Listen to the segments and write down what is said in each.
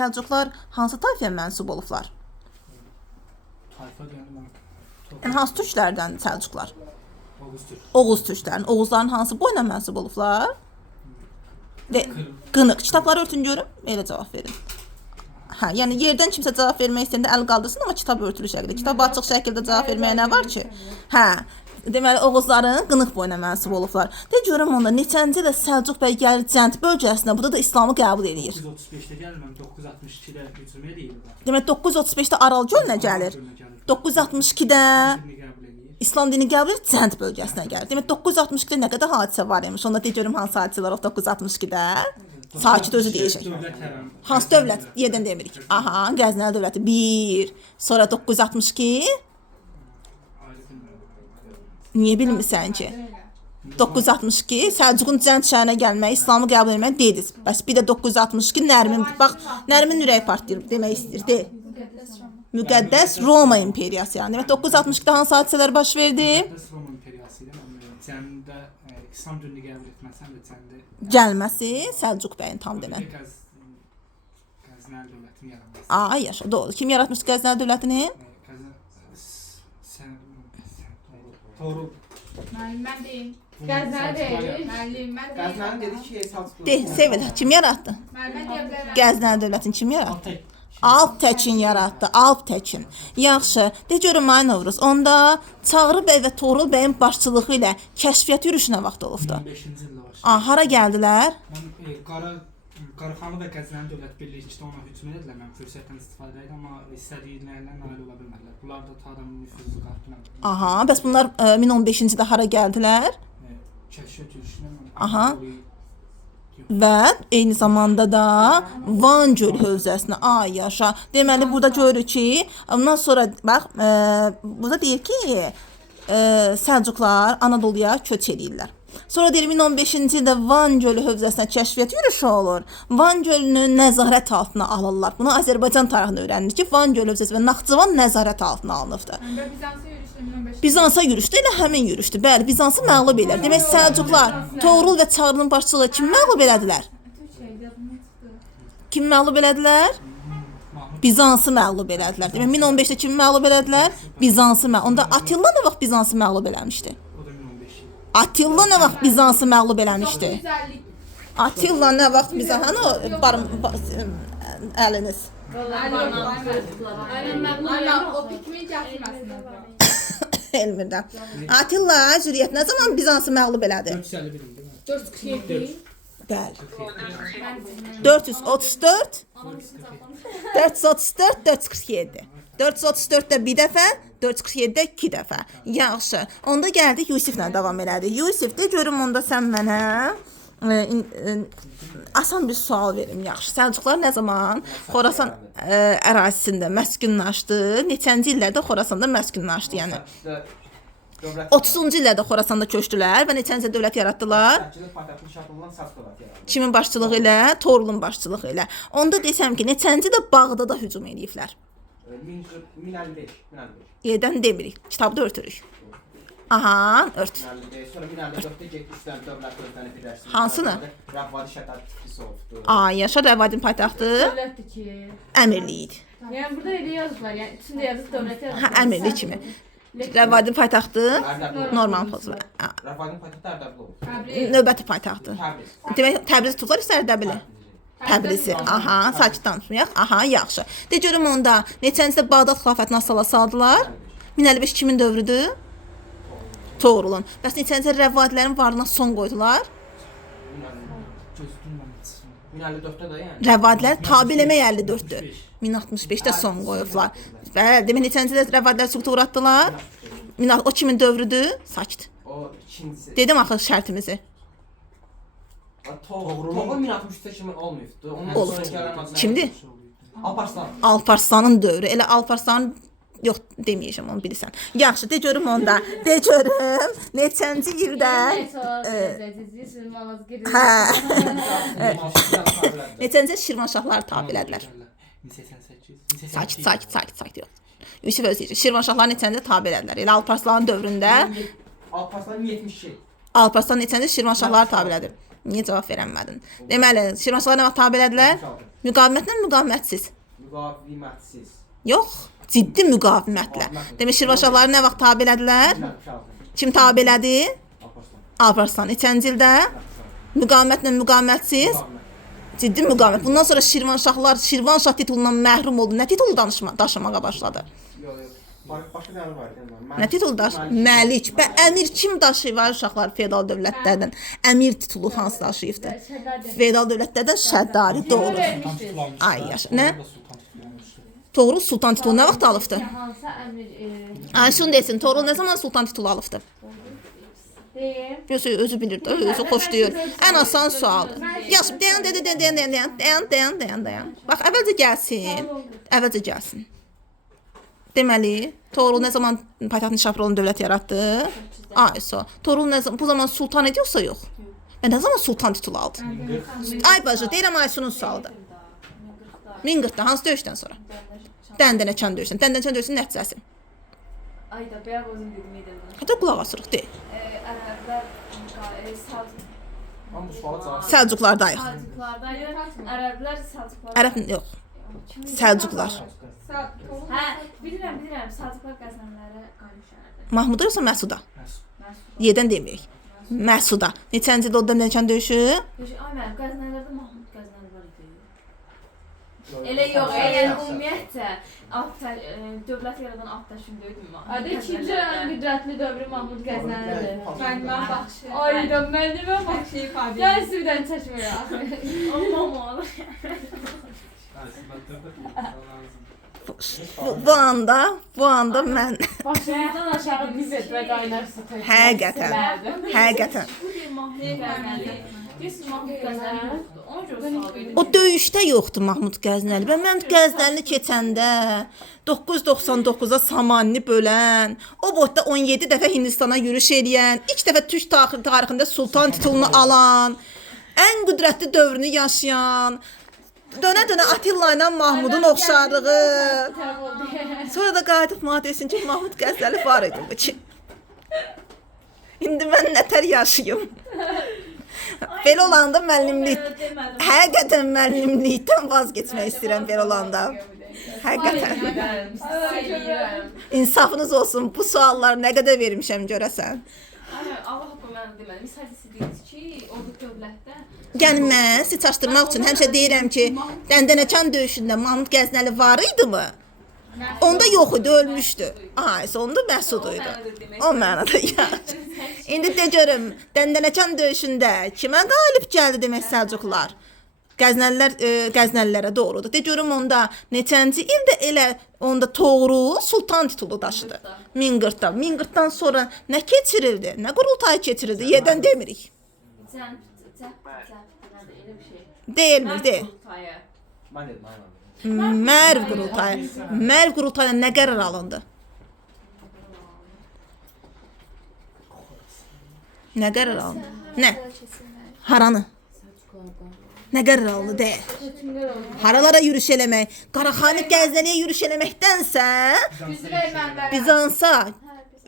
Səlcuqlar hansı tayfaya mənsub olublar? Tayfa deyəndə Yəni hansı türklərdən Səlcuqlar? Oğuz Türk. Oğuz türklərin. Oğuzların hansı boyuna mənsub olublar? Qınıq. Kitabları örtün görüm, elə cavab verin. Hə, yəni yerdən kimsə cavab vermək istəyəndə əl qaldırsın, amma kitab örtülü şəkildə. Kitab açıq şəkildə cavab verməyə nə var ki? Hə, deməli Oğuzların qınıq boyuna mənsub olublar. De görüm onda neçənci ilə Səlcuq bəy gəlir Cənd bölgəsinə, burada da İslamı qəbul edir. 935-də gəlməm, 962-də hücum eləyirlər. Demək 935-də Aral gölünə gəlir. 962-də İslam dini qəbul edir, Cənd bölgəsinə gəlir. Demək 962-də nə qədər hadisə var imiş? Onda de görüm hansı hadisələr o 962-də? Sakit özü deyəcək. Hansı dövlət? Yerdən demirik. Aha, Qəznəli dövləti 1. Sonra 962. Niyə bilmirsən ki? 962 Səlcuqun Cənd şəhərinə gəlməyi, İslamı qəbul etməyi dediniz. Bəs bir də 962 Nərmin, bax Nərmin ürəyi partlayır demək istəyir. De. Müqəddəs Roma imperiyası yəni. Demək 962-də hansı hadisələr baş verdi? Müqəddəs Roma imperiyası ilə Cəndə İslam dinini qəbul etməsən də Cəndə Gəlməsi Səlcuq bəyin tam denən. Qəznəli dövlətini yaratması. Aa, yaşa, doğru. Kim yaratmışdı Qəznəli dövlətini? Toğrul. Mən deyim. Qəznəli deyil. Müəllim, mən deyim. Qəznəli dedi ki, Səlcuq. De, Sevil, kim yaratdı? Mən deyə bilərəm. Qəznəli dövlətini kim yaratdı? Alptəkin yaratdı, Alptəkin. Yaxşı, de görüm ay Novruz, onda Çağrı bəy və Toğrul bəyin başçılığı ilə kəşfiyyat yürüşünə vaxt olubdu. 15-ci ildə başladı. Hara gəldilər? Mən Qaraxanlı və Qəznəli dövlət birlikdə ona hücum edildilər. Mən fürsətdən istifadə edirəm, amma istədiklərinə nail ola bilmədilər. Bunlar da Taranın nüfuzu qartdılar. Aha, bəs bunlar 1015-ci ildə hara gəldilər? Kəşfiyyat yürüşünə. Aha. Və eyni zamanda da Van Göl hövzəsinə, ay yaşa. Deməli burada görürük ki, ondan sonra bax, burada deyir ki, Səlcuqlar Anadoluya köç edirlər. Sonra deyir 1015-ci ildə Van Gölü hövzəsinə kəşfiyyat yürüşü olur. Van Gölünü nəzarət altına alırlar. Bunu Azərbaycan tarixində öyrənilir ki, Van Gölü hövzəsi və Naxçıvan nəzarət altına alınıbdı. Bizansa yürüşdü, elə həmin yürüşdü. Bəli, Bizansı məğlub elər. Demək Səlcuqlar Toğrul və Çağrının başçılığı kim məğlub elədilər? Kim məğlub elədilər? Bizansı məğlub elədilər. Demək 1015-də kim məğlub elədilər? Bizansı məğlub. Onda Attila nə vaxt Bizansı məğlub eləmişdi? Attila nə vaxt Bizansı məğlub eləmişdi? Attila nə vaxt Bizansı, hani o əliniz? O pikmin gətirməsinə. Elmirdə. Attila zürriyyət nə zaman Bizansı məğlub elədi? 447. Bəli. 434 434 447. 434-də bir dəfə, 447-də 2 dəfə. Yaxşı. Onda gəldik Yusiflə davam elədik. Yusif, de görüm onda sən mənə asan bir sual verim. Yaxşı. Səlcuqlar nə zaman Xorasan ərazisində məskunlaşdı? Neçənci illərdə Xorasanda məskunlaşdı? Yəni 30-cu illərdə Xorasanda köçdülər və neçənci dövlət yaratdılar? Kimin başçılığı ilə? Toğrulun başçılığı ilə. Onda desəm ki, neçənci də Bağdada hücum ediblər? 1055. Yerdən demirik. Kitabda örtürük. Aha, ört. Sonra 1054-də getmişlər dövlət ölkəni birləşdirdi. Hansını? Rəvvadi şəhər tiflis oldu. Ay, yaşa Rəvadin paytaxtı Dövlətdir ki. əmirlik idi. Yəni burada elə yazıblar, yəni içində yazıb dövlət yazıb. Hə, əmirlik kimi. Rəvadin paytaxtı normal pozma. Rəvvadin paytaxtı Ərdəbil oldu. Təbriz. Növbəti paytaxtı. Təbriz. Demək Təbriz tutulur istər Ərdəbili. Təbrizi. Aha, sakit danışmayaq. Aha, yaxşı. De görüm onda neçəncidə Bağdad xilafətini asala saldılar? 1055 kimin dövrüdür? Toğrulun. Bəs neçəncidə Rəvadilərin varlığına son qoydular? 1054-də də yəni. Rəvadilər tabe eləmək 54-dür. 1065-də son qoyublar. Bəli, demək neçəncidə Rəvadilər süquta uğratdılar? O kimin dövrüdür? Sakit. O ikincisi. Dedim axı şərtimizi. Toğrul 1063-də kimi olmayıbdı. Olubdu. Kimdir? Alparslan. Alparslanın dövrü. Elə Alparslanın yox deməyəcəm onu bilirsən. Yaxşı, de görüm onda. De görüm neçənci ildə neçənci Şirvanşahlar tabe elədilər? 1088. Sakit yox. Yusuf özü deyir. Şirvanşahlar neçəncə tabe elədilər? Elə Alparslanın dövründə Alparslan 72. Alparslan neçəncə Şirvanşahlar tabe elədi? Niyə cavab verənmədin? Deməli, Şirvanşahlar nə vaxt tabe elədilər? Müqavimətlə müqavimətsiz. Müqavimətsiz. Yox, ciddi müqavimətlə. Demək Şirvanşahları nə vaxt tabe elədilər? Kim tabe elədi? Alparslan. Neçənci ildə? Müqavimətlə müqavimətsiz. Ciddi müqavimət. Bundan sonra Şirvanşahlar Şirvanşah titulundan məhrum oldu. Nə titulu daşımağa başladı? Başqa nələr var idi? Nə titulu Məlik. Və əmir kim daşıyır uşaqlar feodal dövlətlərdən? Əmir titulu hansı daşıyıbdı? Feodal dövlətlərdən Şəddari, doğru. Ay yaşa. Nə? Toğrul sultan titulu nə vaxt alıbdı? Hansı əmir Ay şunu desin, Toğrul nə zaman sultan titulu alıbdı? deyim. Özü bilir də, özü xoşlayır. Ən asan sualdır. Yaxşı, dayan. Bax, əvvəlcə gəlsin. Deməli, Toğrul nə zaman paytaxt Nişapurlu dövlət yaratdı? Ayso. Toğrul bu zaman sultan idi yoxsa yox? Və nə zaman sultan titulu aldı? Ay bacı, deyirəm Aysunun sualıdır. 1040-da, hansı döyüşdən sonra? Dəndənəçən döyüşdən. Dəndənəçən döyüşün nəticəsi. Ayda bəyaz özüm dedim edirəm. Hətta qulaq asırıq, deyil. Ərəblər Amma bu suala cavab Səlcuqlardayıq. Səlcuqlardaydı. Ərəblər Səlcuqlar. Ərəb yox. Səlcuqlar. Hə, bilirəm. Səlcuqlar Qəznənlərə qaymışlardı. Mahmuda yoxsa Məsuda? Məsud. Yedən deməyək. Məsuda. Neçənci ildə o Dəndənəçən döyüşü? Ay mənim Qəznənlərdə Mahmud Qəznəli var idi. Elə yox, yəni ümumiyyətcə dövlət yaradan Altdaşın döydüm. Adı ikinci ən qüdrətli dövrü Mahmud Qəznəlidir. Mən baxışı. Ayda mənimə baxışı ifadə edir. Gəl sürdən çəkməyək. Olmamalı. Bu anda mən Başımızdan aşağı biz və qaynar su tökür. həqiqətən. Mahmud Qəznəli. Deyirsiz Mahmud Qəznəli yoxdur. Ona görə sual verin. O döyüşdə yoxdur Mahmud Qəznəli. Və mən Qəznəlini keçəndə 999-a Samanini bölən, o boyda 17 dəfə Hindistana yürüş edən, ilk dəfə Türk tarixində sultan titulunu alan, ən qüdrətli dövrünü yaşayan, dönə-dönə Atilla ilə Mahmudun oxşarlığı. Sonra da qayıdıb mənə desin ki, Mahmud Qəznəli var idi bu ki. İndi mən nətər yaşayım? Belə olanda həqiqətən müəllimlikdən vaz keçmək istəyirəm belə olanda. Həqiqətən. İnsafınız olsun, bu sualları nə qədər vermişəm görəsən. Allah bu mən deməli. Biz hədisi deyirik ki, orada dövlətdə Yəni mən sizi çaşdırmaq üçün həmişə deyirəm ki, Dəndənəçən döyüşündə Mahmud Qəznəli var idi mı? Onda yox idi, ölmüşdü. Aha, onda Məsud idi. O mənada yaxşı. İndi de görüm, Dəndənəçən döyüşündə kimə qalib gəldi demək Səlcuqlar? Qəznəlilərə doğrudur. De görüm onda neçənci ildə elə onda Toğrul sultan titulu daşıdı. 1040-da. 1040-dan sonra nə keçirildi? Nə qurultayı keçirildi? Yerdən demirik. elə bir şey. Deyilmir, deyil. Mən dedim, aynen. Mərv qurultayı. Mərv qurultayına nə qərar alındı? Nə qərar alındı? Nə? Haranı? Nə qərar alındı deyil. Haralara yürüş eləmək, Qaraxani Qəznəliyə yürüş eləməkdənsə Bizansa,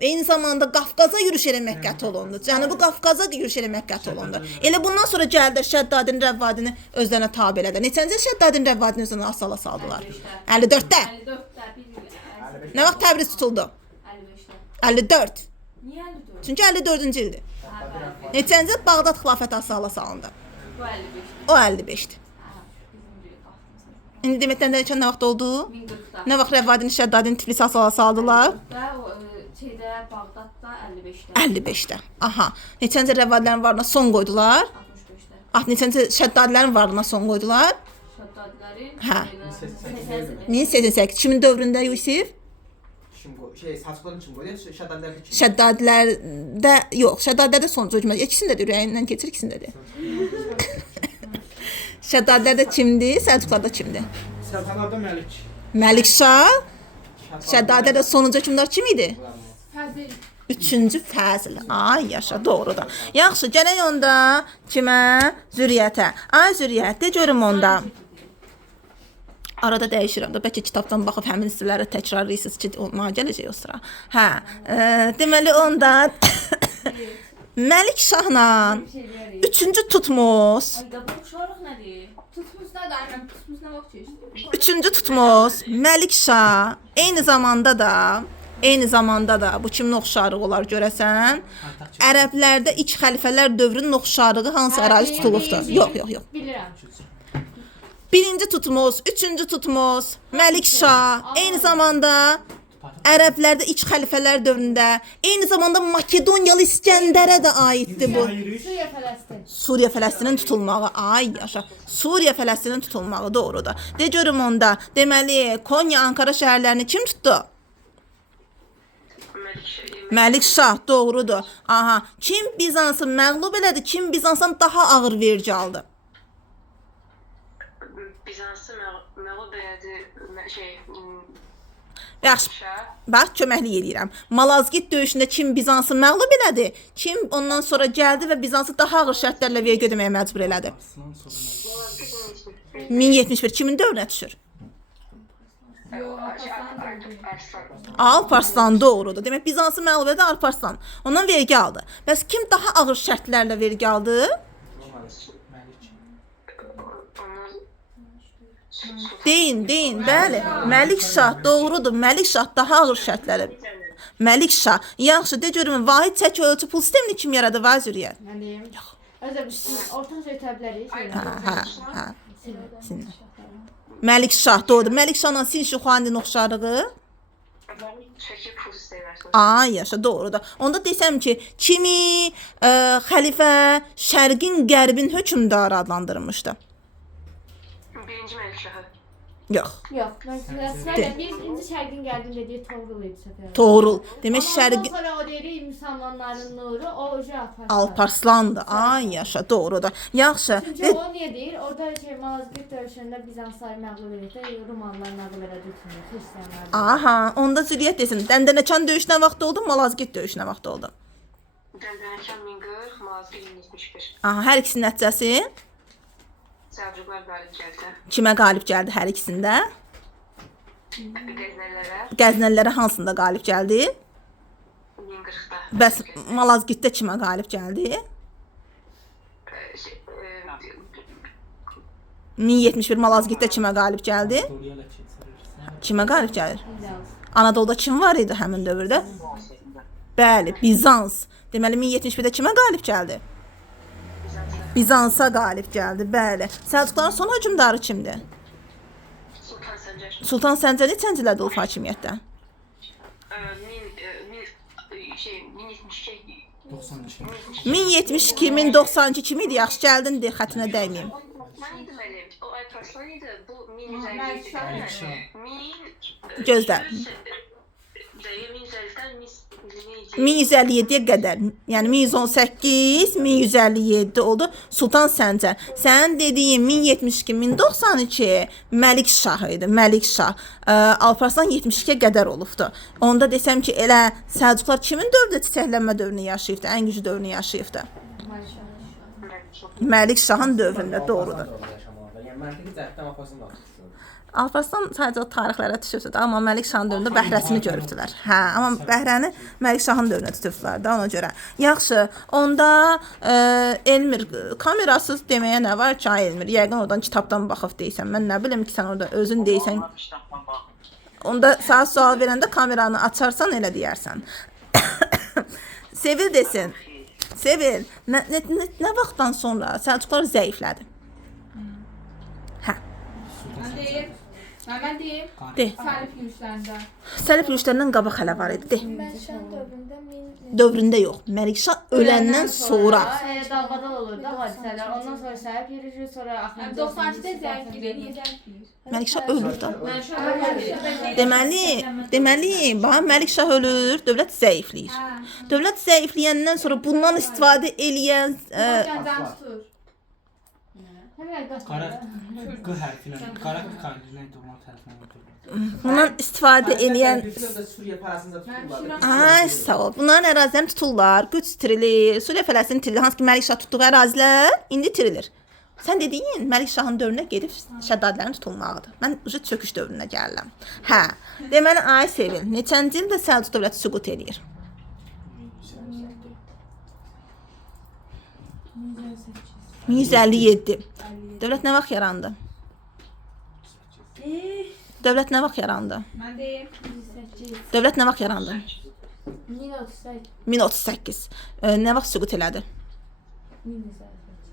eyni zamanda Qafqaza yürüş eləmək qət olundu. Cənubi Qafqaza yürüş eləmək qət olundu. Elə bundan sonra gəldilər Şəddadin Rəvvadini özlərinə tabe elədilər. Neçənci Şəddadin Rəvvadini özlərinə asala saldılar? 54-də. 54-də Nə vaxt Təbriz tutuldu? 55-də. 54. Niyə 54? Çünki 54-cü ildir. Neçənci Bağdad xilafəti asala salındı? Bu 55-də. O 55-dir. İndi deməkdən də nə vaxt oldu? 1040-da. Nə vaxt Rəvvadini Şəddadin Tiflis asala saldılar? Və o şeydə Bağdadda 55-də. 55-də. Aha. Neçənci Rəvvadilərin varlığına son qoydular? 65-də. Neçənci Şəddadilərin varlığına son qoydular? Şəddadilərin Hə. 88-də. 1088. Kimin dövründə Yusif? Səlcuqların kim qoydu? Şəddadilər kim? Şəddadilərdə yox, Şəddadilərdə sonuncu hökumət. İkisində də ürəyindən keçir, ikisində də. Şəddadilərdə kimdir? Səlcuqlarda kimdir? Səltanatda Məlik. Məlikşah. Şəddadilərdə sonuncu hökmdar kim idi? Fəzil. Üçüncü Fəzil. Ay yaşa, doğrudur. Yaxşı, gələk onda kimə? Zürriyyətə. Ay Zürriyyət, de görüm onda. Arada dəyişirəm də, bəlkə kitabdan baxıb həmin hissələri təkrarlayırsınız ki, ona gələcək o sıra. Hə, deməli onda Məlik Şahla Bir şey deyərik. 3-cü Tutmos. Ay da bu oxşarlıq nədir? Tutmuş nədir? Aynen tutmuş nə vaxt keçdi? 3-cü Tutmos, Məlik Şah, eyni zamanda da bu kimin oxşarlığı olar görəsən? Ərəblərdə ilk xəlifələr dövrünün oxşarlığı hansı ərazi tutulubdur? Yox. Bilirəm. Birinci Tutmos, 3-cü Tutmos, Məlik Şah, eyni zamanda Ərəblərdə ilk xəlifələr dövründə, eyni zamanda Makedoniyalı İskəndərə də aiddir bu. Suriya Fələstin. Suriya Fələstinin tutulmağı, ay yaşa. Suriya Fələstinin tutulmağı doğrudur. De görüm onda. Deməli, Konya, Ankara şəhərlərini kim tutdu? Məlik Şah, doğrudur. Aha, kim Bizansı məğlub elədi, kim Bizansdan daha ağır vergi aldı? Bizans'ı məğlub elədi Yaxşı, bax, köməklik edirəm. Malazgirt döyüşündə kim Bizansı məğlub elədi, kim ondan sonra gəldi və Bizansı daha ağır şərtlərlə vergi ödəməyə məcbur elədi? 1071 kimin dövrünə düşür? Alparslan, doğrudur. Demək, Bizansı məğlub elədi Alparslan. Ondan vergi aldı. Bəs kim daha ağır şərtlərlə vergi aldı? Deyin, bəli. Məlik Şah, doğrudur. Məlik Şah daha ağır şərtləri. Məlik Şah. Yaxşı, de görüm, vahid çəki ölçü pul sistemini kim yaradı, Vaziriyyət? Nə deyim? Özə orta söyə bilərik. Hə. Məlik Şah, doğrudur. Məlik Şahla Sin Şuxandinin oxşarlığı? Ay, yaşa, doğrudur. Onda desəm ki, kimi xəlifə şərqin, qərbin hökmdarı adlandırmışdı? Birinci Məlik Şahı. Yox. Mən birinci şərqin gəldim dediyi Toğrul idi səfər. Toğrul. Demək, Ondan şərqin... sonra o deyir, müsəlmanların nuru, o ucu Alparslan. Alparslandı. Ay, yaşa, doğrudur. Yaxşı. Çünki o niyə deyir? Orada Malazgirt döyüşündə Bizansları məğlub edir, Romanlar məğlub elədi üçün xristianlar. Aha, onda Züriyyət desin. Dəndənəkan döyüş nə vaxt oldu, Malazgirt döyüş nə vaxt oldu? Dəndənəkan 1040, Malazgirt 1071. Aha, hər ikisinin nəticəsi Səlcuqlar qalib gəldi. kimə qalib gəldi hər ikisində? Qəznələrə Qəznəlilərə hansında qalib gəldi? 1040'da. Bəs Malazgirtdə kimə qalib gəldi? 1071 Malazgirtdə kimə qalib gəldi? Kimə qalib gəlir? Anadoluda kim var idi həmin dövrdə? Bəli, Bizans. Deməli 1071-də kimə qalib gəldi? Bizansa qalib gəldi, bəli. Səlcuqların son hökmdarı kimdir? Sultan Səncər. Sultan Səncər neçənci ildə olub hakimiyyətdə? 1072, 1092 kimi idi, yaxşı gəldin de, xətinə dəyməyim. Mən idim əlim. O Alparslan idi. Bu 1150 Gözlə. 1157-yə qədər, yəni 1118, 1157 oldu Sultan Səncər. Sənin dediyin 1072, 1092 Məlik Şah idi, Məlik Şah. Alparslan 72-yə qədər olubdu. Onda desəm ki, elə Səlcuqlar kimin dövründə çiçəklənmə dövrünü yaşayıbdı, ən güclü dövrünü yaşayıbdı? Məlik Şahın dövründə, doğrudur. Yəni məntiqi cəhətdən Alparslan da tutulur. Alparslan sadəcə o tarixlərə düşübdü də, amma Məlik Şahın dövründə Bəhrəsini görübdülər. Hə, amma Bəhrəni Məlik Şahın dövrünə tutubdular da ona görə. Yaxşı, onda Elmir, kamerasız deməyə nə var ki, Elmir? Yəqin oradan kitabdan baxıb deysən. Mən nə bilim ki, sən orada özün deysən. Onda sənə sual verəndə kameranı açarsan, elə deyərsən. Sevil desin. Sevil, nə vaxtdan sonra Səlcuqlar zəiflədi? Hə. Mən deyim. Mən deyim. De. Səlif yürüyüşlərində. Səlif yürüyüşlərindən qabaq hələ var idi. De. Məlikşah dövründə Dövründə yox. Məlikşah öləndən sonra. dalbadal olurdu hadisələr. Ondan sonra səhib yürüyüşü, sonra axırıncı 92-də zəifliyir. Niyə zəifliyir? Məlikşah ölür də. Mən şu an Deməli, bax Məlikşah ölür, dövlət zəifləyir. Dövlət zəifləyəndən sonra bundan istifadə eləyən Gəncəni tutur. Həmin Qara Q hərfi ilə, qara kalilə doğma tərəfinə götürülür. bundan istifadə eləyən Suriya parasını da tutulurlar. ay sağ ol. Bunların ərazilərini tuturlar, güc itirilir. Suriya Fələstin itirilir. Hansı ki Məlikşah tutduğu ərazilər indi itirilir. Sən dediyin Məlikşahın dövrünə gedib şəddadlərin tutulmağıdır. Mən ucu çöküş dövrünə gəlirəm. Hə. Deməli ay Sevil, neçənci ildə Səlcuq dövləti süqut eləyir? 1157. Dövlət nə vaxt yarandı? Dövlət nə vaxt yarandı? Mən deyim. Dövlət nə vaxt yarandı? 1038. 1038. Nə vaxt süqut elədi?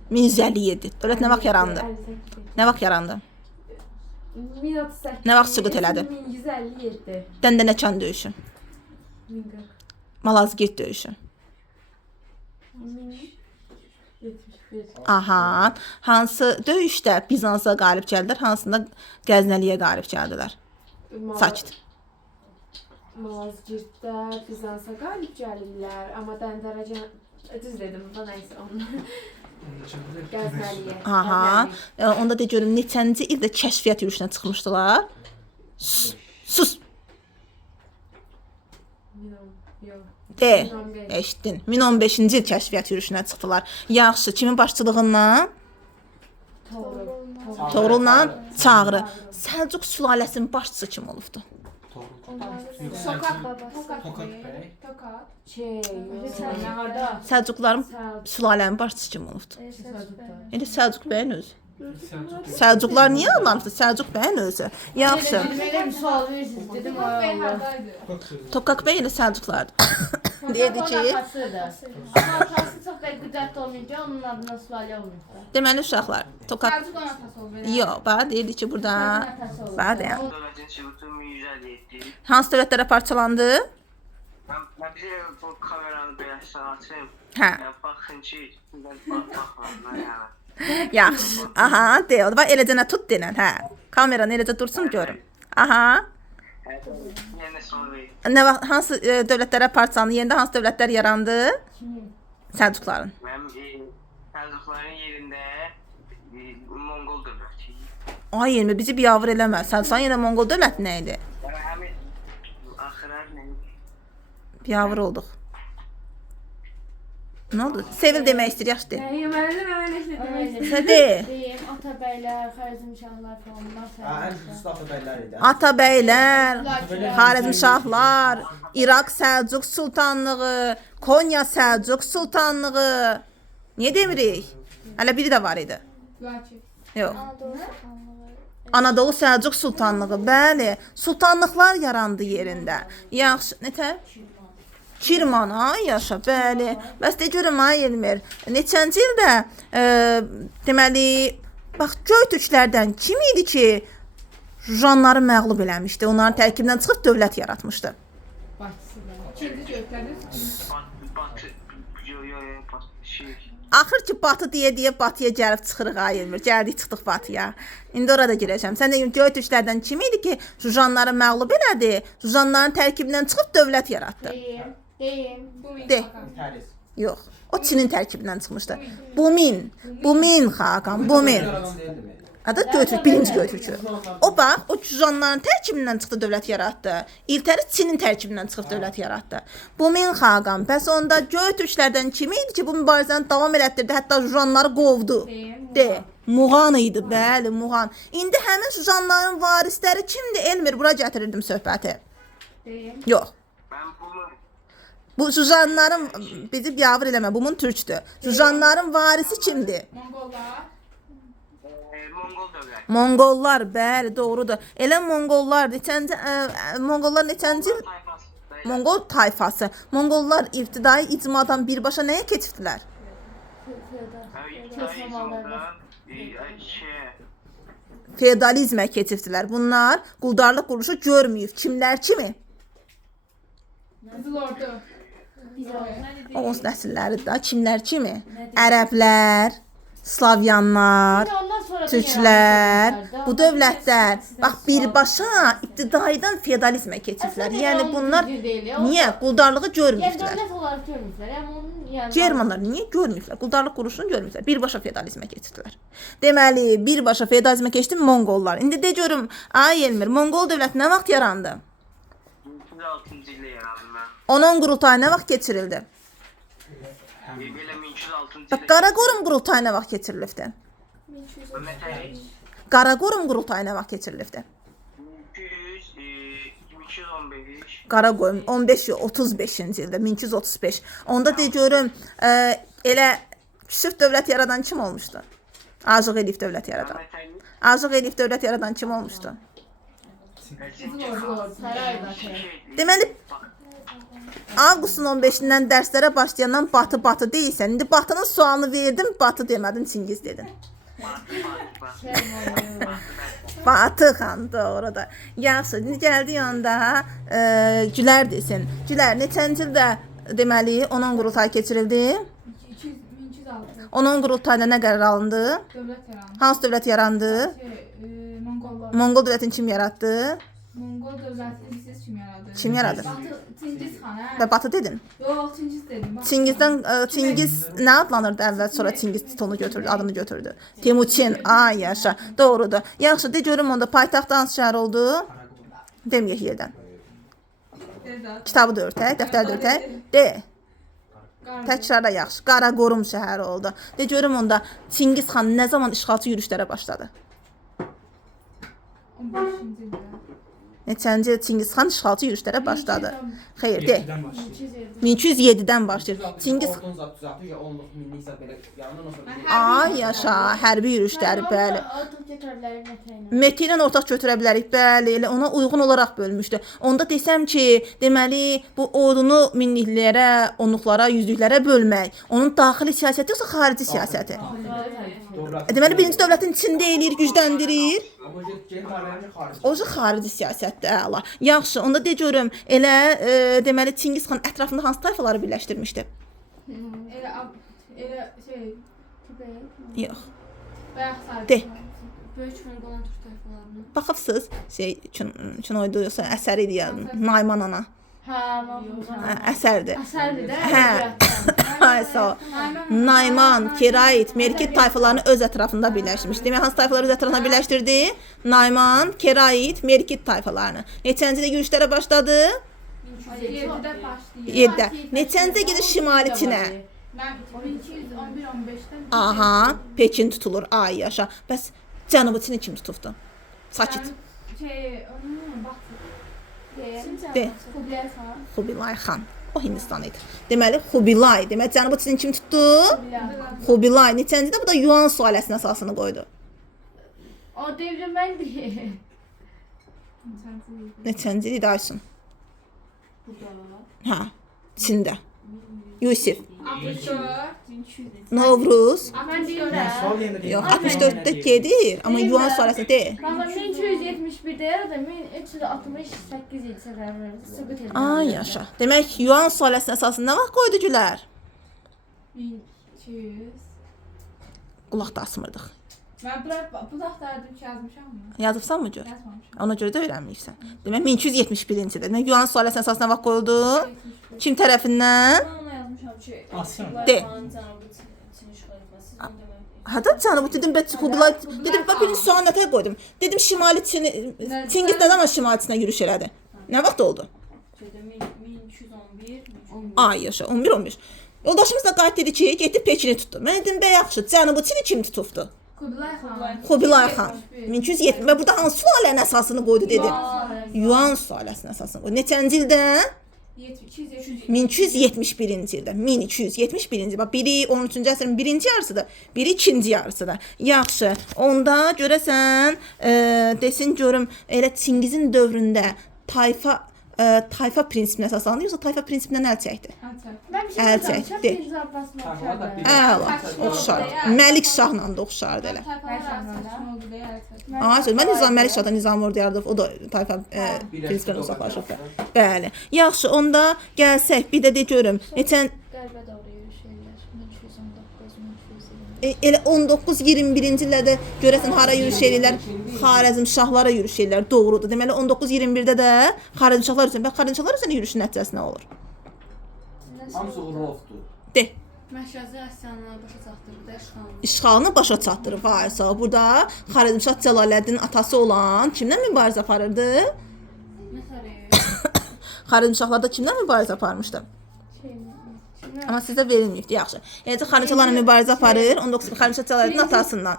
1157. Dövlət nə vaxt yarandı? Nə vaxt yarandı? 1038. Nə vaxt süqut elədi? 1157. Dəndənəçan döyüşü. 1040. Malazgirt döyüşü. 1071. Aha. Hansı döyüşdə Bizansa qalib gəldilər, hansında Qəznəliyə qalib gəldilər? Sakit. Malazgirtdə Bizansa qalib gəlirlər, amma Dəndərəcən düz dedim, bu nəysə onlar. Qəznəliyə. Aha. Onda da görün neçənci ildə kəşfiyyat yürüşünə çıxmışdılar? Sus. Yox. De. Eşitdin. 1015-ci il kəşfiyyat yürüşünə çıxdılar. Yaxşı, kimin başçılığından? Toğrulla Çağrı. Səlcuq sülaləsinin başçısı kim olubdu? Sokak babası. Tokat bəy. Tokat. Nə harda? Səlcuqların sülalənin başçısı kim olubdu? İndi Səlcuq bəyin özü. Səlcuq. Səlcuqlar niyə adlanmışdı? Səlcuq bəyin özü. Yaxşı. Belə bir sual verirsiniz, dedim Tokat Bey o. hardaydı? Tokak bəy ilə Səlcuqlardı. Deyirdi ki, Amma atası çox da qüdrətli olmayınca onun adına sülalə olmuşdu. deməli uşaqlar, Tokak Səlcuq onun atası oldu. yox, bax deyirdi ki, burada bax deyən. Dövlətin süqutu 1157. Hansı dövlətlərə parçalandı? Ben bir de bu kameranı belə açayım. Hə. Baxın ki, baxma yani. Yaxşı. Aha, de. O da bax eləcə tut denən, hə. Kameranı eləcə dursun görüm. Aha. Yine sonra verin. Nə vaxt hansı dövlətlərə parçalandı? Yenidə hansı dövlətlər yarandı? Səlcuqların. Ben Səlcuqların yerində Mongol dövləti. Ay, elmi bizi biyavır eləmə. Səlcuqların yenə Mongol dövləti nə idi? Yəni həmin axırar nə? Biyavır olduq. Nə oldu? Sevil demək istəyir, yaxşı de. Sən de. Deyim, Atabəylər, Xarəzmşahlar falanlar Ən Mustafa bəylər idi. Atabəylər, Xarəzmşahlar, İraq Səlcuq sultanlığı, Konya Səlcuq sultanlığı. Niyə demirik? Hələ biri də var idi. Laçin. Yox. Anadolu Səlcuq sultanlığı, bəli, sultanlıqlar yarandı yerində. Yaxşı, nətər? Kirman, ay yaşa, bəli. Bəs de görüm, ay Elmir, neçənci ildə, deməli, bax, Göytürklərdən kim idi ki, Jujanları məğlub eləmişdi, onların tərkibindən çıxıb dövlət yaratmışdı? Başçısı da. İkinci göklədir. Batı, şey. Axır ki, batı deyə batıya gəlib çıxırıq, ay Elmir, gəldik, çıxdıq batıya. İndi orada girəcəm. Sən də Göytürklərdən kim idi ki, Jujanları məğlub elədi, Jujanların tərkibindən çıxıb dövlət yaratdı? Deyim. Bu min De. Hakan. Təriz. Yox, o Çinin tərkibindən çıxmışdı. Bumin, Xaqan, Bumin. Adam deyildimi? Adı Göytürk, birinci Göytürkü. O bax, o Jujanların tərkibindən çıxdı dövlət yaratdı. İltəri Çinin tərkibindən çıxıb dövlət yaratdı. Bumin Xaqan, bəs onda Göytürklərdən kim idi ki, bu mübarizəni davam elətdirdi, hətta Jujanları qovdu? Deyim. De, Muğan idi, bəli, Muğan. İndi həmin Jujanların varisləri kimdir? Elmir, bura gətirirdim söhbəti. Deyim. Yox. Ben bunu Bu Jujanların, bizi biyavır eləmə, bunun türkdür. Jujanların varisi kimdir? Mongollar. Mongol dövləti. Monqollar, bəli, doğrudur. Elə Monqollar neçənci Monqollar neçənci il? Tayfası. Monqol tayfası. Monqollar ibtidai icmadan birbaşa nəyə keçibdilər? Feodalizmə keçibdilər. Bunlar quldarlıq quruluşu görməyib. Kimlər kimi? Qızıl Ordu. Oğuz nəsilləri də kimlər kimi? Ərəblər, Slavyanlar, Türklər, bu dövlətlər bax birbaşa ibtidaidən feodalizmə keçiblər. Yəni bunlar niyə quldarlığı görməyibdilər? Dövlət olaraq görmüşlər. Yəni onun yəni Germanlar niyə görməyiblər? Quldarlıq quruluşunu görməyiblər. Birbaşa feodalizmə keçibdilər. Deməli, birbaşa feodalizmə keçdi Monqollar. İndi de görüm, ay Elmir, Monqol dövləti nə vaxt yarandı? 1206-cı ildə yarandım mən. Onun qurultayı nə vaxt keçirildi? Belə 1206-cı Bax, ildə. Qaraqorum qurultayı nə vaxt keçirilibdi? Mətəlik. Qaraqorum qurultayı nə vaxt keçirilibdi? 1215. Qaraqorum 15-35-ci ildə, 1235. Onda de görüm, elə Küsüf dövlət yaradan kim olmuşdu? Arzuq Elif dövlət yaradan. Arzuq Elif dövlət yaradan kim olmuşdu? Deməli, Avqustun 15-dən dərslərə başlayandan Batı deyilsən. İndi Batının sualını verdim, Batı demədin, Çingiz dedin. Batı xan, doğru da. Yaxşı, indi gəldi onda Gülər desin. Gülər, neçənci ildə deməli, onun qurultayı keçirildi? 1206. Onun qurultayında nə qərar alındı? Dövlət yarandı. Hansı dövlət yarandı? Monqollar. Monqol dövlətini kim yaratdı? Monqol dövlətini siz kim yaradı? Kim yaradı? Çingiz xan, hə? Və Batı dedin. Yox, Çingiz dedim. Çingiz nə adlanırdı əvvəl, sonra Çingiz titulunu götürdü, adını götürdü. Temuçin, ay yaşa, doğrudur. Yaxşı, de görüm onda paytaxt hansı şəhər oldu? Deməyək yerdən. Kitabı da örtək, dəftəri də örtək. De. Təkrarla yaxşı. Qaraqorum şəhəri oldu. De görüm onda Çingiz xan nə zaman işğalçı yürüşlərə başladı? 15-ci ildə. Neçənci il Çingiz xan işğalçı yürüşlərə başladı? Xeyr, de. 7-dən başlayır. 1207-dən başlayır. Çingiz Ordun zat düzəltdi ya 10-luq minlik zat belə yanından sonra. ay yaşa, hərbi yürüşləri, bəli. Artıq götürə bilərik Mete ilə. Mete ilə ortaq götürə bilərik, bəli, elə ona uyğun olaraq bölmüşdü. Onda desəm ki, deməli, bu ordunu minliklərə, onluqlara, yüzlüklərə bölmək, onun daxili siyasəti yoxsa xarici siyasəti? Deməli, birinci dövlətin içində eləyir, gücləndirir. Amma getməyəndə xarici. O xarici siyasətdir, əla. Yaxşı, onda de görüm, elə deməli Çingiz xan ətrafında hansı tayfaları birləşdirmişdi? Elə şey, Yox. bayaq saydı. De. Böyük Monqolan türk tayfalarını. Baxıbsınız, şey, üçün oydu yoxsa əsəri idi ya, Nayman ana. Hə, Monqolan. Əsərdir. Əsərdir də. Hə. Ay sağ ol. Nayman, Kerait, Merkit tayfalarını öz ətrafında birləşdirmiş. Demək, hansı tayfaları öz ətrafında birləşdirdi? Nayman, Kerait, Merkit tayfalarını. Neçənci ilə yürüşlərə başladı? 7-də başlayır. 7-də. Neçənci gedir şimali Çinə? Mən 1211-15-dən. Aha, Pekin tutulur. Ay yaşa. Bəs Cənubi Çini kim tutubdu? Sakit. Şey, onun batı. De. Kublai xan. Xubilay xan. O Hindistan idi. Deməli, Xubilay. Demək, Cənubi Çini kim tutdu? Kublai. Xubilay. Neçəncidə bu da Yuan sülaləsinin əsasını qoydu? O devrim mən deyim. Neçənci idi Aysun? Hə, Çində. Yusif. 64. Novruz. Mən deyirəm. Sol yenə deyim. Yox, 64-də gedir, amma Yuan sülaləsində deyil. Baxın 1271-də ya da 1368 il səfərləri sübut edildi. Ay yaşa. Demək, Yuan sülaləsinin əsasını nə vaxt qoydu Gülər? 1200. Qulaq da asmırdıq. Mən bu daxtardım ki, yazmışam mı? Yazıbsan mı gör? Yazmamışam. Ona görə də öyrənməyibsən. Demək 1271-ci ildə. Demək Yuan sülaləsinin əsasına vaxt qoyuldu. Kim tərəfindən? Ona yazmışam ki, Asyan. De. Çin işğal etməsi. Hada Cənubi dedim, Xubilay dedim, bax birinci sual nətə qoydum. Dedim Şimali Çin Çingiz nə zaman Şimali Çinə yürüş elədi? Nə vaxt oldu? 1211. Ay yaşa, 11-11. Yoldaşımız da qayıt dedi ki, getdi Pekini tutdu. Mən dedim, bə yaxşı, Cənubi Çini kim tutubdu? Kublai xan. Xubilay xan. 1270 və burada hansı sülalənin əsasını qoydu dedi. Yuan sülaləsinin əsasını qoydu. Neçənci ildə? 1271-ci ildə. 1271-ci. Bax, biri 13-cü əsrin birinci yarısıdır, biri ikinci yarısıdır. Yaxşı, onda görəsən, desin görüm, elə Çingizin dövründə tayfa prinsipinə əsaslandı, yoxsa tayfa prinsipindən əl çəkdi? Mən bir Əl şey çəkdi. danışam, Birinci Abbasın oxşardı. Əla, oxşar. Məlik Şahla da oxşardı elə. Ay, söz, mən Nizam Məlik Şahdan Nizam Ordiyardov, o da tayfa prinsipindən uzaqlaşıb da. Bəli. Yaxşı, onda gəlsək, bir də de görüm. Neçən Qərbə doğru yürüyüş edirlər. 1219-1220. elə 19-21-ci illərdə görəsən hara yürüş edirlər? Xarəzmşahlara yürüş edirlər. Doğrudur. Deməli 19-21-də də Xarəzmşahlar üzrə, Xarəzmşahlar üzrə yürüşün nəticəsi nə olur? Hamısı uğurluqdur. De. Mərkəzi Asiyanı başa çatdırdı, işğalını. İşğalını başa çatdırıb. Vay sağ. Burada Xarəzmşah Cəlaləddin atası olan kimlə mübarizə aparırdı? Nə xərə? Xarəzmşahlar da kimlə mübarizə aparmışdı? Amma sizə verilməyibdi, yaxşı. Eləcə xanıçalarla mübarizə aparır. 19 xanıça Cəlaləddin atasından.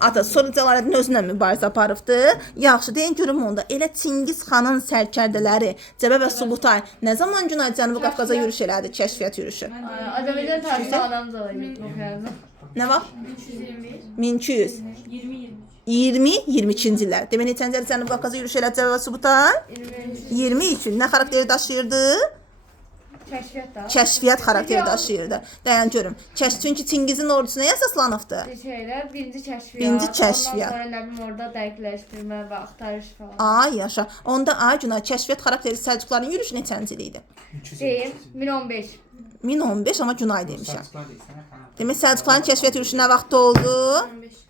Atası sonra Cəlaləddin özündən mübarizə aparıbdı. Yaxşı, deyin görüm onda. Elə Çingiz xanın sərkərdələri Cəbə və Subutay nə zaman Günay Cənubi Qafqaza yürüş elədi, kəşfiyyat yürüşü? Azərbaycan tarixi adamız olacaq. Nə vaxt? 1221. 20-22-ci illər. Demək neçənci ildə Cənubi Qafqaza yürüş elədi Cəbə və Subutay? 23. Nə xarakteri daşıyırdı? Kəşfiyyat xarakteri daşıyırdı. Dayan görüm. Çünki Çingizin ordusu nəyə əsaslanıbdı? Birinci kəşfiyyat. Birinci kəşfiyyat. Ondan sonra nə bilim orada dəqiqləşdirmə və axtarış falan. Ay yaşa. Onda ay Günay kəşfiyyat xarakteri Səlcuqların yürüşü neçənci il idi? Deyim, 1015. 1015 amma Günay demişəm. Səlcuqlar deyirsən, hə? Demək Səlcuqların kəşfiyyat yürüşü nə vaxt oldu?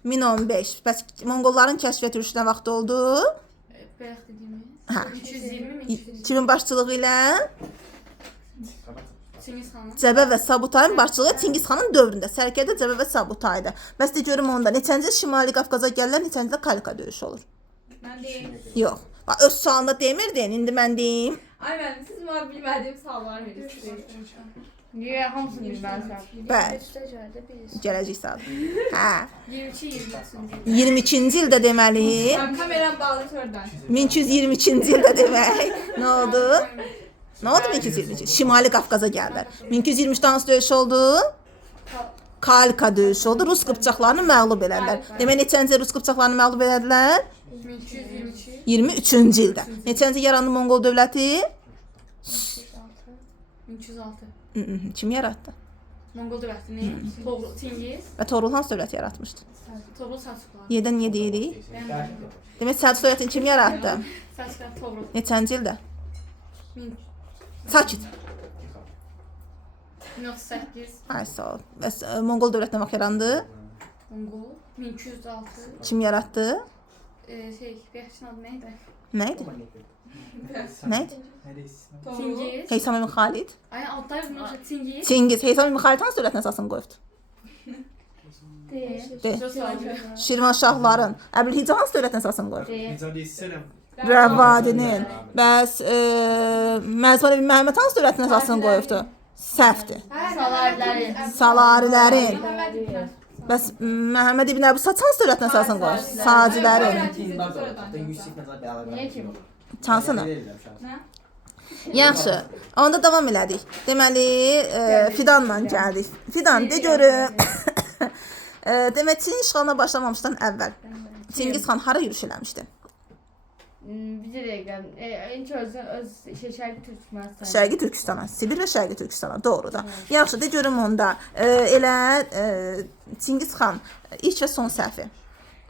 1015. Bəs Monqolların kəşfiyyat yürüşü nə vaxt oldu? Bayaq dediyimiz. Hə. 320 Kimin başçılığı ilə? Çingiz xanın. Cəbə və Sabutayın başçılığı Çingiz xanın dövründə. Sərkərdə Cəbə və Sabutaydı. Bəs de görüm onda neçənci il Şimali Qafqaza gəlirlər, neçənci ildə Kalka döyüşü olur? Mən deyim. Yox. Bax öz sualında demirdin, indi mən deyim. Ay mənim, siz mənə bilmədiyim suallar verirsiniz. Niyə hamısını bilməlisən? Bəli. Gələcək saat. Hə. 22-23. 22-ci ildə deməli, Mən kameram bağlı tördən. 1222-ci ildə demək. Nə oldu? Nə oldu 1222? Şimali Qafqaza gəldilər. 1223-də hansı döyüş oldu? Kalka döyüşü oldu. Rus qıpçaqlarını məğlub elədilər. Demək neçənci il Rus qıpçaqlarını məğlub elədilər? 1223. 23-cü ildə. Neçənci il yarandı Monqol dövləti? 1306. Kim yaratdı? Monqol dövlətini, Çingiz, Və Toğrul hansı dövlət yaratmışdı? Toğrul Səlcuqlar. 7-dən 7 yedik. Demək Səlcuq dövlətini kim yaratdı? Səlcuqlar Toğrul. Neçənci ildə? Sakit. 1908. Ay sağ ol. Bəs Monqol dövlətinə vaxt yarandı? Monqol. 1206. Kim yaratdı? Bəyəxçinin adı neydi? Nə idi? Nə idi? Çingiz. Heysam ibn Xalid. Ay altlar bunlar Çingiz. Çingiz. Heysam ibn Xalid hansı dövlətin əsasını qoyubdu? Deyil. Şirvanşahların. Əbülhicə hansı dövlətin əsasını qoyub? Deyil. Necə deyirsən? Rəvadinin. Bəs Məzvan ibn Məhəmməd hansı dövlətin əsasını qoyubdu? Səhvdir. Salarilərin. Salarilərin. Bəs Məhəmməd ibn Əbu Saç hansı dövlətin əsasını qoyub? Sacilərin. Niyə ki? Çansını. Yaxşı. Onda davam elədik. Deməli, Fidanla gəldik. Fidan, de görüm. Demək, Çin işğalına başlamamışdan əvvəl Çingiz xan hara yürüş eləmişdi? Bir dəqiqə. İlk öz Şərqi Türkmənistan. Şərqi Türkistana, Sibir və Şərqi Türkistana, doğru da. Yaxşı, de görüm onda. Elə Çingiz xan ilk və son səhvi.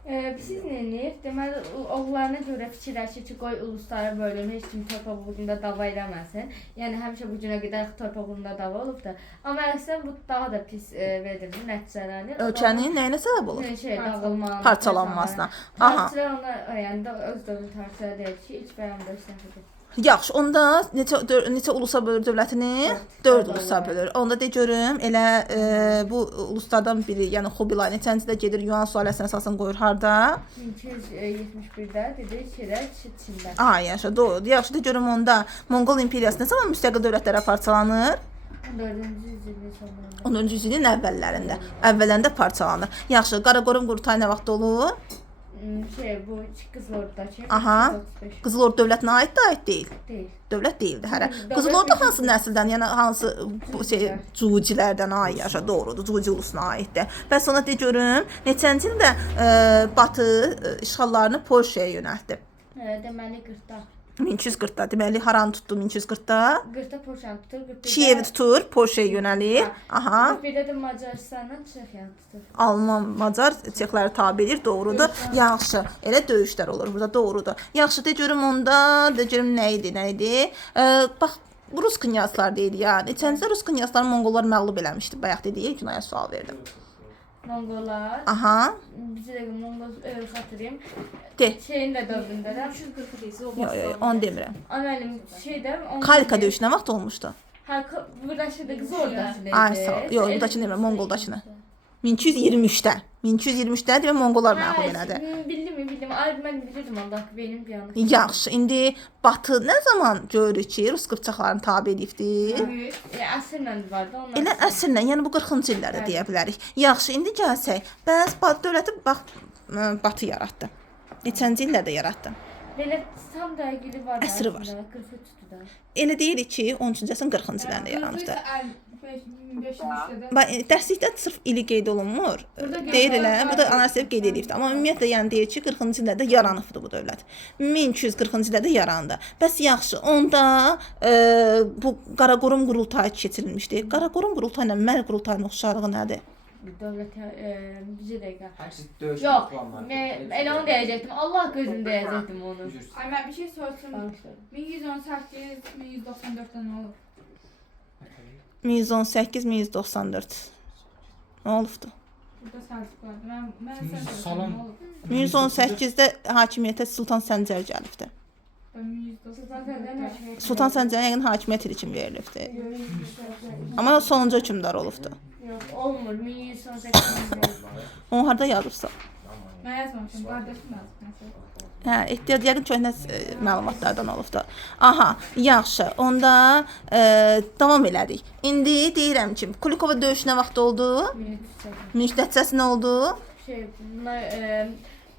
Siz neyiniz? Deməli, oğullarına görə fikirləşir ki, qoy ulusları bölüm, heç kim torpaq uğrunda dava eləməsin. Yəni, həmişə bu günə qədər torpaq uğrunda dava olub da. Amma əslən, bu daha da pis verir, nəticələnir. Ölkənin nəyinə səbəb olur? Dağılmanına. Parçalanmasına. Aha. Tarixçilər ona, yəni öz dövrün tarixçilər deyir ki, ilk bəyanda səhvidir. Yaxşı, onda neçə ulusa bölür dövlətini? 4 ulusa bölür. Onda de görüm, elə bu uluslardan biri, yəni Xubilay neçəncidə gedir, Yuan sülaləsinin əsasını qoyur harda? 1271-də dedi Çində. Aha, yaxşı, doğrudur. Yaxşı, de görüm onda Monqol imperiyası nə zaman müstəqil dövlətlərə parçalanır? 4-cü yüzilliyin sonlarında. 10-cu yüzilliyin əvvəllərində. Əvvəllərində parçalanır. Yaxşı, Qaraqorun qurultayı nə vaxt olur? Bu Qızıl Ordudakı. Aha. Qızıl Ordu dövlətinə aiddir, aid deyil. Deyil. Dövlət deyildi hərə. Qızıl Ordu hansı nəsildən, yəni hansı Cucilərdən aid yaşa, doğrudur, Cuci ulusuna aiddir. Bəs ona de görüm, neçənci ildə Batı işğallarını Polşaya yönəltdi? Deməli 40-da. 1240-da, deməli haranı tutdu 1240-da? 40-da Polşanı tutur. Kiyevi tutur, Polşaya yönəlir. Aha. Bir də Macarıstandan Çexiyanı tutur. Alman, Macar Çexləri tabedir, doğrudur. Yaxşı, elə döyüşlər olur burada, doğrudur. Yaxşı, de görüm onda, de görüm nə idi? Bax, Rus knyazlar deyil ya. Neçəncə Rus knyazları Monqollar məğlub eləmişdi. Bayaq dediyi Günaya sual verdim. Monqollar. Aha. Bir dəqiqə Monqol xatırlayım. De. Şeyin də dövründə də 340 Yox, onu demirəm. Aməlim şeydə Kalka döyüşü nə vaxt olmuşdu? buradakı da Qızıl Ordudakı. Ay, sağ ol. Yox, ondakını demirəm, Monqoldakını. 1223-də. 1223-də demək Monqollar məğlub elədi. Bildim. Ay mən bilirdim Allah benim bir yanlış. Yaxşı, indi Batı nə zaman görürük ki, Rus qıpçaqlarını tabe edibdi? Əsrlə vardı onlar. Elə əsrlə, yəni bu 40-cı illərdə deyə bilərik. Yaxşı, indi gəlsək, bəs Batı dövləti bax Batı yaratdı. Neçənci illərdə yaratdı? Belə tam dəqiqliyi var. Əsri var. 43-dür də. Elə deyirik ki, 13-cü əsrin 40-cı illərində yaranıbdı. 1500-də. Dərslikdə sırf ili qeyd olunmur. Deyirlər, bu da analiz qeyd edibdi. Amma ümumiyyətlə yəni deyir ki, 40-cı illərdə yaranıbdı bu dövlət. 1240-cı illərdə yarandı. Bəs yaxşı, onda bu Qaraqorum qurultayı keçirilmişdi. Qaraqorum qurultayı ilə Mərv qurultayının oxşarlığı nədir? Dövlətə bizə dəqiqə. Hərsi döyüş Yox, planları. elə onu deyəcəkdim. Allah gözümdə deyəcəkdim onu. Ay mən bir şey soruşum. 1118-1194'də nə olub? 1118-1194. Nə olubdu? Burada Səlcuq vardı. Mən sən Salam. nə olub? 1118-də hakimiyyətə Sultan Səncər gəlibdi. Ben 1194'də. Sultan Səncər yəqin hakimiyyət ili üçün verilibdi. Amma o sonuncu hökmdar olubdu. Yox, olmur. 1118. Onu harda yazırsa? Mən yazmamışım. Qardaşım yazıb. Hə, ehtiyac yəqin köhnə məlumatlardan olubdu. Aha, yaxşı. Onda davam elədik. İndi deyirəm ki, Kulikova döyüşü nə vaxt oldu? Nəticəsi nə oldu? Bunlar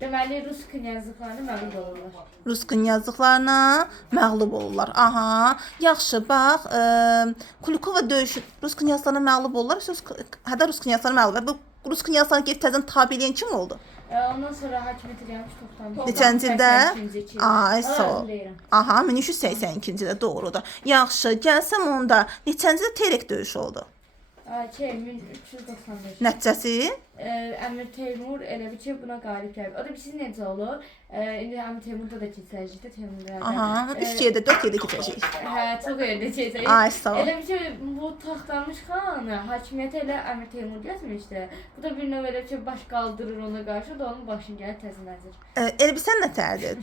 deməli Rus knyazlıqlarına məğlub olurlar. Rus knyazlıqlarına məğlub olurlar. Aha, yaxşı. Bax, Kulikova döyüşü Rus knyazlarına məğlub olurlar. Hətta Rus knyazlarına məğlub. Bu Rus knyazlarına gəlib təzədən tabe edən kim oldu? Ondan sonra hakimiyyətə gəlmiş Toxtamış. Neçənci ildə? Ay, sağ ol. Aha, 1382-ci ildə doğrudur. Yaxşı, gəlsəm onda neçənci ildə Terek döyüşü oldu? 1395. Nəticəsi? Əmir Teymur elə bir ki buna qalib gəlib. O da bilirsiniz necə olur? İndi Əmir Teymurda da keçəcəkdi Teymurda. Aha, 3 yerdə, 4 yerdə keçəcək. Hə, çox yerdə keçəcək. Ay, sağ ol. Elə bir ki bu Toxtamış xan hakimiyyətə elə Əmir Teymur gəlmişdi. Bu da bir növ elə ki baş qaldırır ona qarşı da onun başını gəlib təzələndir. Elə bilsən nə tərdir?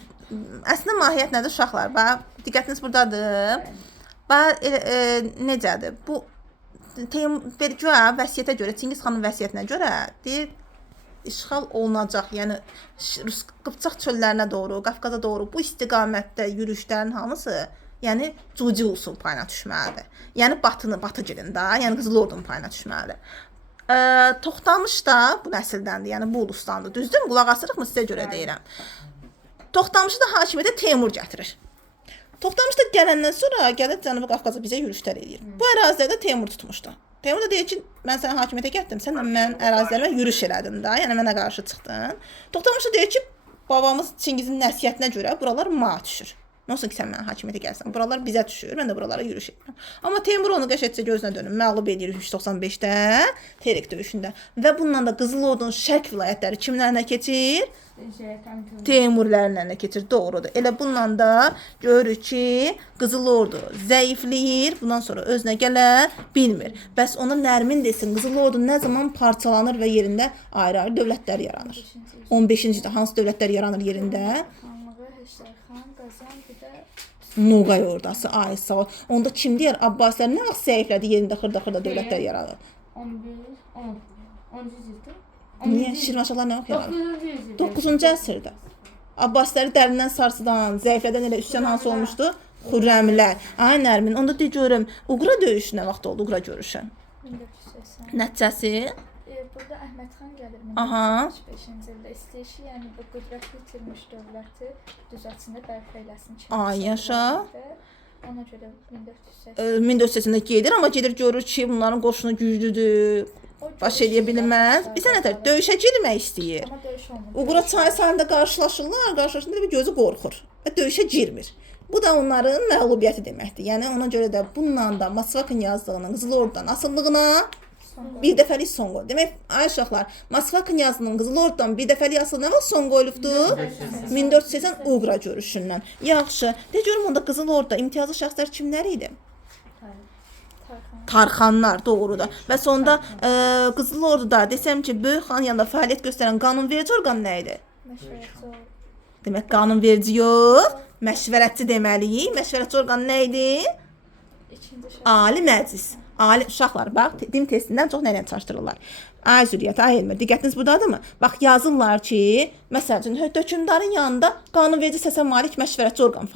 Əslində mahiyyət nədir uşaqlar? Bax, diqqətiniz burdadır. Bax, necədir? Bu Teymur vəsiyyətə görə, Çingiz xanın vəsiyyətinə görə deyir, işğal olunacaq. Yəni Rus Qıpçaq çöllərinə doğru, Qafqaza doğru bu istiqamətdə yürüşlərin hamısı, yəni Cuci Ulusun payına düşməlidir. Yəni Batı gilində, yəni Qızıl Ordunun payına düşməlidir. Toxtamış da bu nəsildəndir, yəni bu ulustandır. Düzdür? Qulaq asırıqmı sizə görə deyirəm. Toxtamışı da hakimiyyətə Teymur gətirir. Toxtamış da gələndən sonra gəlib Cənubi Qafqaza bizə yürüşlər edir. Bu ərazilərdə Teymur tutmuşdu. Teymur da deyir ki, mən səni hakimiyyətə gətirdim, sən də mən ərazilərimə yürüş elədin də, yəni mənə qarşı çıxdın. Toxtamış da deyir ki, babamız Çingizin nəsihətinə görə buralar ma düşür. Nə olsun ki, sən mənə hakimiyyətə gəlsən, buralar bizə düşür, mən də buralara yürüş edirəm. Amma Teymur onu qəşətcə gözünə dönüb, məğlub edir 395-də, Terek döyüşündə. Və bununla da Qızıl Ordunun şərq vilayətləri kimlərinə keçir? Teymurlərinə keçir, doğrudur. Elə bununla da görürük ki, Qızıl Ordu zəifləyir, bundan sonra özünə gələ bilmir. Bəs ona Nərmin desin, Qızıl Ordu nə zaman parçalanır və yerində ayrı-ayrı dövlətlər yaranır? 15-ci də hansı dövlətlər yaranır yerində? Noğay ordası, ay sağ ol. Onda kim deyər, Abbasilər nə vaxt zəiflədi, yerində xırda-xırda dövlətlər yaranır? 10-cu ildə. Niyə? Şirvanşahlar nə vaxt yaranır? 9-cu əsrdə. Abbasiləri dərindən sarsıdan, zəiflədən elə üsyan hansı olmuşdu? Xürrəmilər. Ay Nərmin, onda de görüm, Uqra döyüşü nə vaxt oldu, Uqra görüşü? 1480. Nəticəsi? Burada Əhməd xan gəlir 1905-ci ildə istəyişi, yəni bu qüdrətli itirmiş dövləti düzəltsin, bərpa eləsin. Ay yaşa. Ona görə 1480. 1480-də gedir, amma gedir görür ki, bunların qoşunu güclüdür. Baş eləyə bilməz. Bizə nətər döyüşə girmək istəyir. Amma döyüş olmur. Uqra çayı sahilində qarşılaşırlar bir gözü qorxur və döyüşə girmir. Bu da onların məğlubiyyəti deməkdir. Yəni ona görə də bununla da Moskva knyazlığının Qızıl Ordudan asıllığına bir dəfəlik son qoyuldu. Demək, ay uşaqlar, Moskva knyazlığının Qızıl Ordudan bir dəfəlik asıllığına nə vaxt son qoyulubdu? 1480 Uqra görüşündən. Yaxşı. De görüm onda Qızıl Orduda imtiyazlı şəxslər kimlər idi? Tarxanlar, doğrudur. Və sonda Qızıl Orduda desəm ki, böyük xan yanında fəaliyyət göstərən qanunverici orqan nə idi? Məşvərətçi. Demək, qanunverici yox, məşvərətçi deməliyik. Məşvərətçi orqan nə idi? İkinci şəxs. Ali Məclis. Ali uşaqlar bax din testindən çox nə ilə çaşdırırlar. Ay Zürriyyət, ay Elmə, diqqətiniz buradadırmı? Bax yazırlar ki, məsəl üçün hökmdarın yanında qanunverici səsə malik məşvərətçi orqan,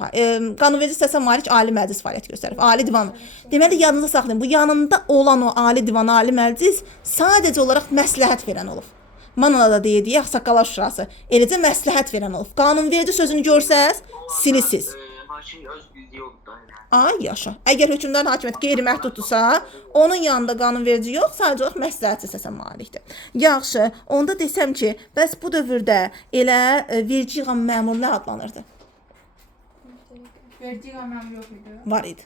qanunverici səsə malik ali məclis fəaliyyət göstərir. Ali divan. Deməli yadınızda saxlayın. Bu yanında olan o ali divan, ali məclis sadəcə olaraq məsləhət verən olub. Manolada deyildiyi Ağsaqqallar Şurası. Eləcə məsləhət verən olub. Qanunverici sözünü görsəz, silisiz. Hakim öz bildiyi oldu da. Ay yaşa. Əgər hökmdarın hakimiyyəti qeyri-məhduddursa, onun yanında qanunverici yox, sadəcə olaraq məsləhətçi səsə malikdir. Yaxşı, onda desəm ki, bəs bu dövrdə elə vergi yığan məmur nə adlanırdı? Vergi məmur yox idi. Var idi.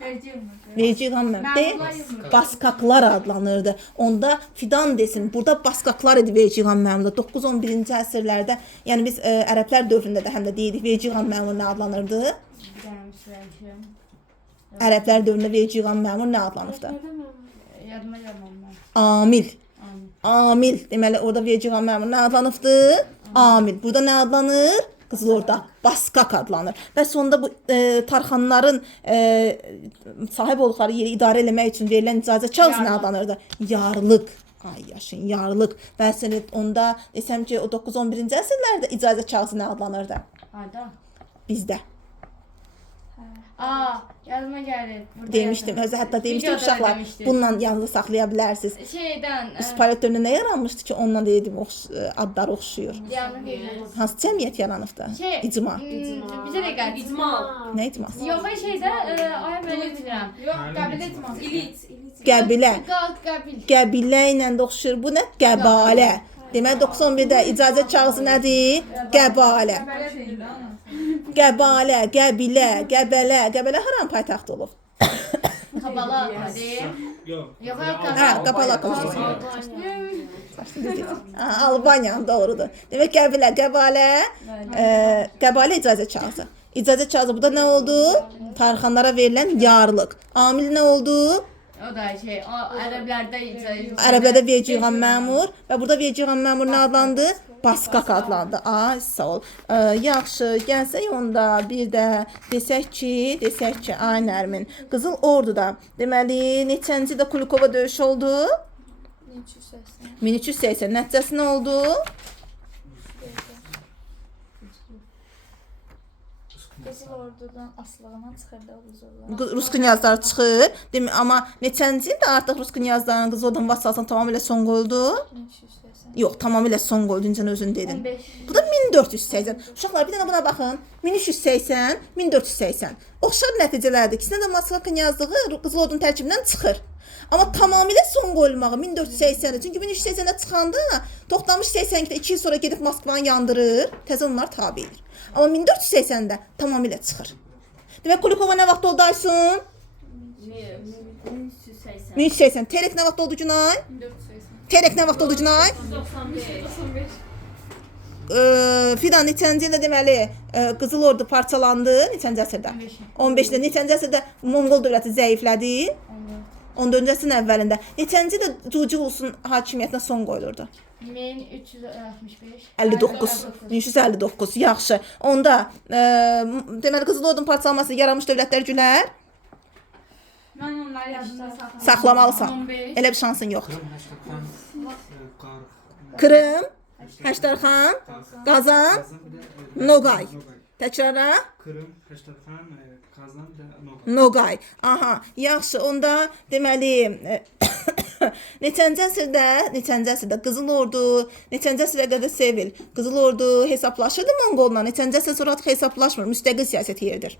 Vergi yığmırdı. Vergi yığan məmur baskaklar adlanırdı. Onda fidan desin, burada baskaklar idi vergi yığan məmurda. 9-11-ci əsrlərdə, yəni biz ərəblər dövründə də həm də deyirik, vergi yığan məmur nə adlanırdı? Ərəblər dövründə vergi yığan məmur nə adlanırdı? Yadıma gəlməm. Amil. Amil. Deməli orada vergi yığan məmur nə adlanıbdı? Amil. Burada nə adlanır? Qızıl Orda baskak adlanır. Və sonda bu tarxanların sahib olduqları yeri idarə etmək üçün verilən icazə kağızı nə adlanırdı? Yarlıq. Ay yaşın, yarlıq. Və onda desəm ki, o 9-11-ci əsrlərdə icazə kağızı nə adlanırdı? Ada. Bizdə. Yadıma gəlir. Demişdim, hətta demişdim uşaqlar, bununla yanınızda saxlaya bilərsiniz. Şeydən. İsparət dövründə nə yaranmışdı ki, ondan dedim adları oxşuyur. Hansı cəmiyyət yaranıbdı? İcma. Bizə də gəlir. İcma. Nə icması? Yox, şeydə, ay belə bilirəm. Yox, qəbilə icması. İlit. Qəbilə. Qəbil. Qəbilə ilə də oxşuyur. Bu nə? Qəbalə. Deməli 91-də icazə kağızı nədir? Qəbalə. Qəbilə deyil də ana. Qəbalə, qəbilə, qəbələ. Qəbələ haram paytaxt olub? Qabala deyim. Yox. Yox, Qabala konstitusiya. Albaniya doğrudur. Demək qəbilə, qəbalə, qəbalə icazə kağızı. İcazə kağızı burada nə oldu? Tarixanlara verilən yarlıq. Amil nə oldu? O da şey, ərəblərdə icazə. Ərəblərdə vergi yığan məmur və burada vergi yığan məmur nə adlandı? Baskak adlandı. Ay, sağ ol. Yaxşı, gəlsək onda bir də desək ki, ay Nərmin, Qızıl Orduda deməli neçənci ildə Kulikova döyüşü oldu? 1380. 1380. Nəticəsi nə oldu? Qızıl Ordudan asılığına çıxırdı o Qızıllar. Rus knyazları çıxır. Amma neçənci ildə artıq Rus knyazlarının Qızıl Ordu'nun vassalına tamamilə son qoyuldu? 1380. Yox, tamamilə son qoyuldu, incə özün dedin. 15. Bu da 1480. Uşaqlar bir dənə buna baxın. 1380, 1480. Oxşar nəticələrdir. İkisinə də Moskva knyazlığı Qızıl Ordunun tərkibindən çıxır. Amma tamamilə son qoyulmağı 1480-dir. Çünki 1380-də çıxanda Toxtamış 82-də 2 il sonra gedib Moskvanı yandırır. Təzə onlar tabidir. Amma 1480-də tamamilə çıxır. Demək Kulikova nə vaxt oldu Aysun? 1380. Terek nə vaxt oldu Günay? 480. Terek nə vaxt oldu Günay? 95. Fidan neçənci ildə deməli Qızıl Ordu parçalandı? Neçənci əsrdə? 15-də. Neçənci əsrdə Monqol dövləti zəiflədi? 14-cü əsrin əvvəlində. Neçənci ildə Cucu Ulusun hakimiyyətinə son qoyulurdu? 1365. 1359. Yaxşı. Onda deməli Qızıl Ordunun parçalanması yaranmış dövlətlər gülər? Mən onları yadımda Saxlamalısan. 15. Elə bir şansın yox. Krım, Həştərxan, Krım, Həştərxan, Qazan, Noqay. Təkrara? Krım, Həştərxan, Qazan və Noqay. Aha, yaxşı. Onda deməli neçənci əsrdə Qızıl Ordu, neçənci əsrə qədər Sevil, Qızıl Ordu hesablaşırdı Monqolla, neçənci əsrə sonra artıq hesablaşmır, müstəqil siyasət yeridir.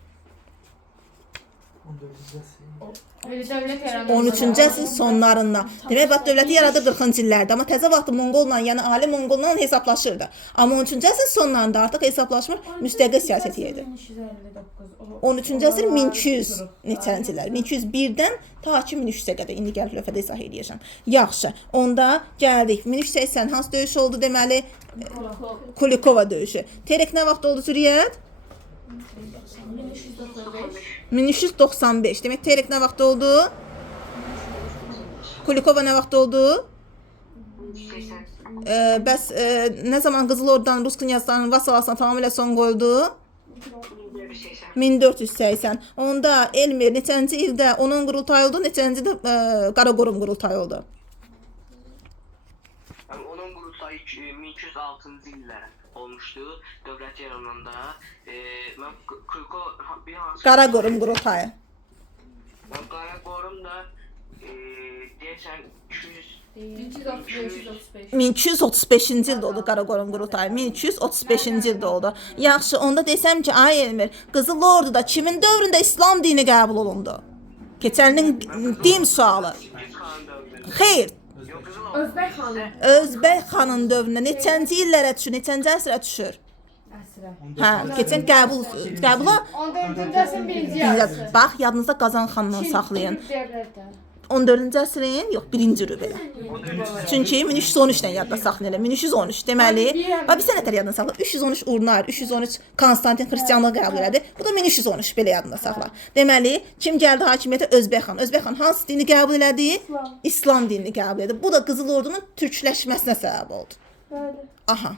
13-cü əsrin sonlarında. Demək, bax dövləti yaradı 40-cı illərdə, amma təzə vaxtı Monqolla, yəni ali Monqolla hesablaşırdı. Amma 13-cü əsrin sonlarında artıq hesablaşmır, müstəqil siyasət yeridir. 13-cü əsr 1200 neçənci illər? 1201-dən ta ki 1300-ə qədər. İndi gəlib lövhədə izah edəcəm. Yaxşı. Onda gəldik. 1380 hansı döyüş oldu deməli? Kulikova döyüşü. Terek nə vaxt oldu Zürriyyət? 1395. Demək Terek nə vaxt oldu? Kulikova nə vaxt oldu? Bəs nə zaman Qızıl Ordudan Rus knyazlarının vassalasına tamamilə son qoyuldu? 1480. 1480. Onda Elmir neçənci ildə onun qurultayı oldu, neçənci ildə Qaraqorum qurultayı oldu? Yani onun qurultayı 1206-cı ildə olmuşdu. Dövlət yarananda. Mən Kırko bir hansı... Qaraqorum qurultayı. Qaraqorum da deyəsən 200... 1235. 1235-ci ildə oldu Qaraqorum qurultayı. 1235-ci ildə oldu. Yaxşı, onda desəm ki, ay Elmir, Qızıl Orduda kimin dövründə İslam dini qəbul olundu? Keçəninin din sualı. Çingiz xanın dövründə. Xeyr, Yox, Qızıl Özbək xanı. Özbək xanın dövründə neçənci illərə düşür, neçənci əsrə düşür? Əsrə. Hə, keçən qəbula 14-cü əsrin birinci yarısı. bax, yadınızda Qazan xandan saxlayın. Devletdə. 14-cü əsrin, yox, 1-ci rübəyə. Çünki 1313-dən yadda saxlayın. 1313 deməli, bax bir sənətlər yadda saxla. 313 Urnar, 313 Konstantin xristianlığı qəbul elədi. Bu da 1313 belə yadında saxla. Deməli, kim gəldi hakimiyyətə? Özbək xan. Özbək xan hansı dini qəbul elədi? İslam dinini qəbul elədi. Bu da Qızıl Ordunun türkləşməsinə səbəb oldu. Bəli. Aha.